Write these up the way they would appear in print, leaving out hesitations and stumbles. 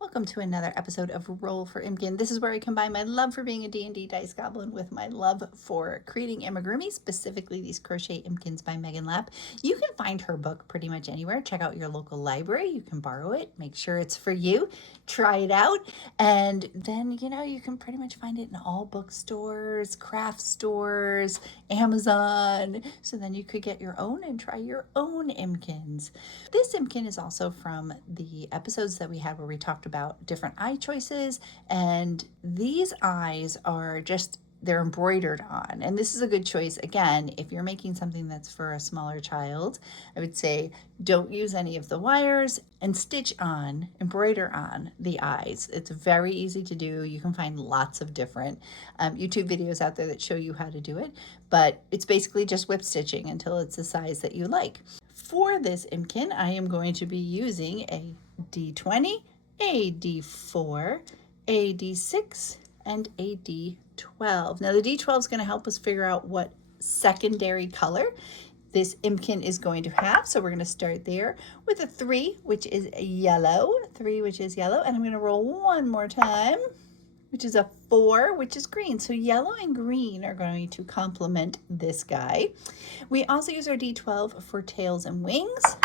Welcome to another episode of Roll for Impkin. This is where I combine my love for being a D&D dice goblin with my love for creating amigurumi, specifically these Crochet Impkins by Megan Lapp. You can find her book pretty much anywhere. Check out your local library. You can borrow it. Make sure it's for you. Try it out. And then, you can pretty much find it in all bookstores, craft stores, Amazon. So then you could get your own and try your own Impkins. This Impkin is also from the episodes that we had where we talked about different eye choices, and these eyes are they're embroidered on, and this is a good choice. Again, if you're making something that's for a smaller child, I would say don't use any of the wires and embroider on the eyes. It's very easy to do. You can find lots of different YouTube videos out there that show you how to do it, but it's basically just whip stitching until it's the size that you like. For this Impkin, I am going to be using a D20, a D4, a D6, and a D12. Now the D12 is going to help us figure out what secondary color this Impkin is going to have. So we're going to start there with a 3, which is yellow, and I'm going to roll one more time, which is a 4, which is green. So yellow and green are going to complement this guy. We also use our D12 for tails and wings,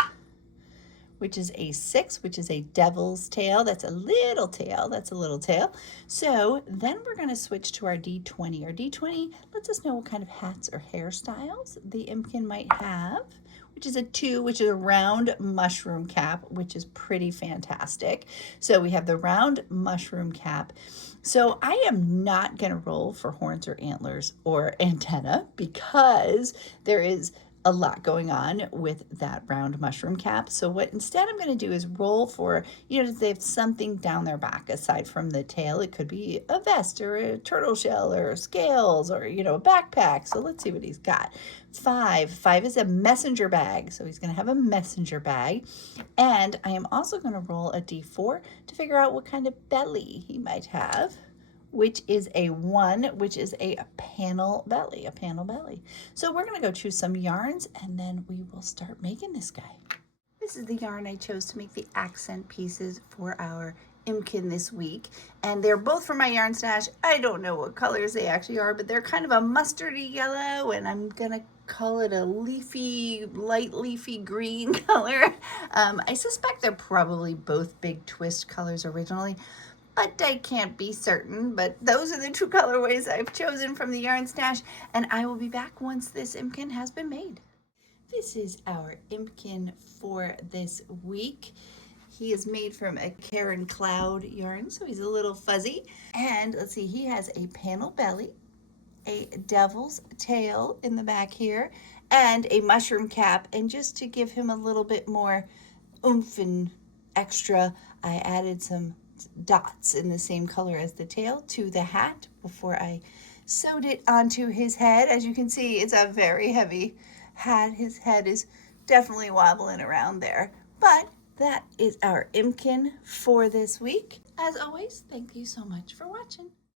which is a 6, which is a devil's tail. That's a little tail. So then we're going to switch to our D20. Our D20 lets us know what kind of hats or hairstyles the Impkin might have, which is a 2, which is a round mushroom cap, which is pretty fantastic. So we have the round mushroom cap. So I am not going to roll for horns or antlers or antenna because there is a lot going on with that round mushroom cap. So what instead I'm going to do is roll for, if they have something down their back aside from the tail. It could be a vest or a turtle shell or scales or, a backpack. So let's see what he's got. 5 is a messenger bag. So he's going to have a messenger bag. And I am also going to roll a D4 to figure out what kind of belly he might have, which is a 1, which is a panel belly. So we're going to go choose some yarns, and then we will start making this guy. This is the yarn I chose to make the accent pieces for our Impkin this week, and they're both from my yarn stash. I don't know what colors they actually are, but they're kind of a mustardy yellow, and I'm going to call it a light leafy green color. I suspect they're probably both big twist colors originally, but I can't be certain. But those are the 2 colorways I've chosen from the yarn stash, and I will be back once this Impkin has been made. This is our Impkin for this week. He is made from a Karen Cloud yarn, so he's a little fuzzy. And let's see, he has a panel belly, a devil's tail in the back here, and a mushroom cap. And just to give him a little bit more oomph and extra, I added some dots in the same color as the tail to the hat before I sewed it onto his head. As you can see, it's a very heavy hat. His head is definitely wobbling around there. But that is our Impkin for this week. As always, thank you so much for watching.